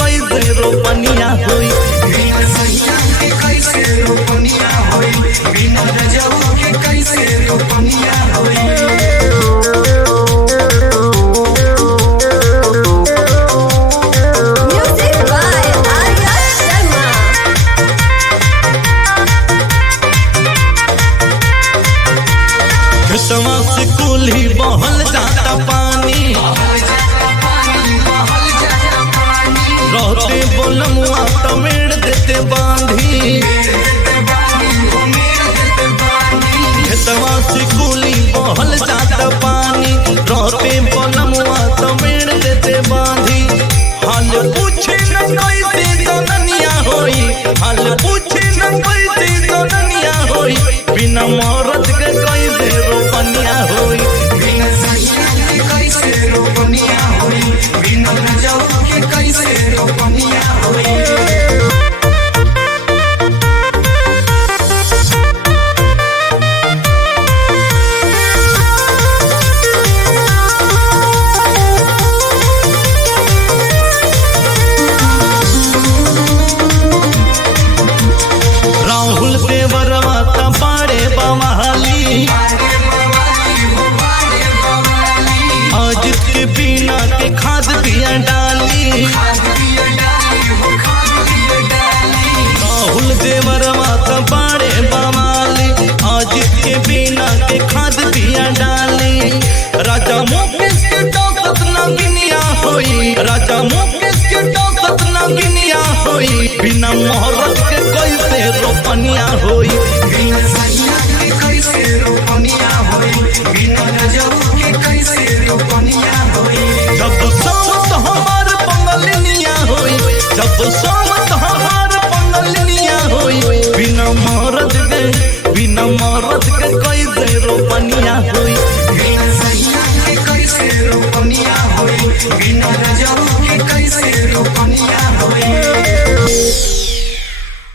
कैसे रोपनिया होई, बिना सैया के कैसे रोपनिया होई, बिना रजऊ के कैसे रोपनिया होई। खेतवा से कुल्ही बहल जाता पानी, रहते बोलमुआ तमेड़ देते बांधी। खेतवा से कुल्ही बहल जाता पानी, रहते बोलमुआ तमेड़ देते बांधी। हाल पूछे न कैसे जननिया होई, हाल पूछे न कैसे जननिया होई, बिना मरद के कैसे रोपनिया होई, बिना सैया के कैसे रोपनिया होई, बिना रजऊ के कैसे रोपनिया होई। राहुल देवरवा तबाड़े बवाली, अजित के बिना के खाद बिया डाली। राहुल देवरवा तबाड़े बवाली, अजित के बिना के खाद बिया डाली। राजा मुकेश के दौलत न गिनिया होई, राजा मुकेश के दौलत न गिनिया होई, बिना मोहरत के कैसे रोपनिया होई, बिना सैया के कैसे रोपनिया होई, बिना रजऊ के कैसे रोपनिया होई। जब सोमत हमार पंगलनिया होई, जब सोमत हमार पंगलनिया होई, बिना मरद